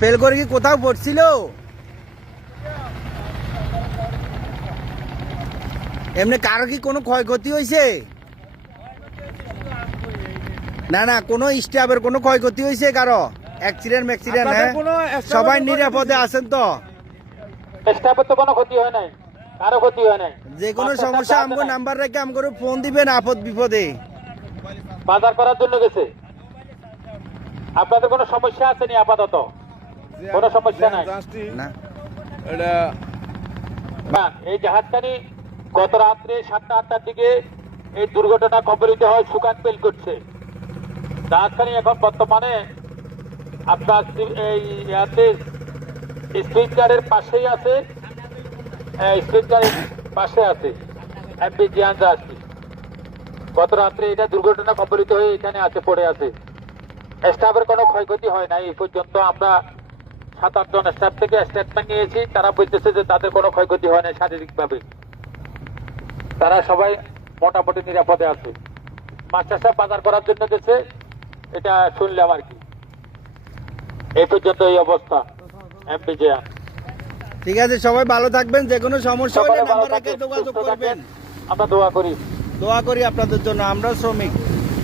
Fail করে কি কোথাও পড়ছিল? এমনি কারো কি কোনো ক্ষয়ক্ষতি হয়েছে? না না, কোনো স্টাফের কোনো ক্ষয়ক্ষতি হয়েছে কারো? অ্যাক্সিডেন্ট হ্যাঁ, সবাই নিরাপদে আছেন তো? স্টাফের তো কোনো ক্ষতি হয় নাই, কারো ক্ষতি হয় নাই। যে কোনো সমস্যা আমগো নাম্বার রেখে আমগো ফোন দিবেন আপদ বিপদে। বাজার করার জন্য গেছে। আপনাদের কোনো সমস্যা আছে নি? আপাতত কোনো সমস্যা নাই না। না, এই জাহাজখানি গত রাত্রে 7টা 8টার দিকে এই দুর্ঘটনা কবলিত হয়, সুকান পেল করছে। জাহাজখানি এখন বর্তমানে আপনার এই স্ট্রিট গার্ডের পাশেই আছে, স্ট্রিট গার্ডের পাশে আছে এমপি জিয়ান জাহাজটি। গত রাত্রে এটা দুর্ঘটনা কবলিত হয়ে এখানে আছে, পড়ে আছে। স্টাফের কোনো ক্ষয়ক্ষতি হয় নাই এই পর্যন্ত। আমরা 7-8 জন স্টাফ থেকে স্টেটমেন্ট নিয়েছি, তারা বলতেছে যে তাদের কোনো ক্ষয়ক্ষতি হয় নাই শারীরিকভাবে, তারা সবাই মোটামুটি নিরাপদে আছে। মাস্টার সাহেব বাজার করার জন্য গেছে, এটা শুনলাম আর কি। এই পর্যন্ত এই অবস্থা এমপি জিয়ান। ঠিক আছে, সবাই ভালো থাকবেন। যে কোনো সমস্যা হলে সকালে ভালো নাম্বার রেখে থাকেন, যোগাযোগ সুস্থ করবেন। থাকেন। আমরা দোয়া করি। দোয়া করি আপনাদের জন্য, আমরাও শ্রমিক।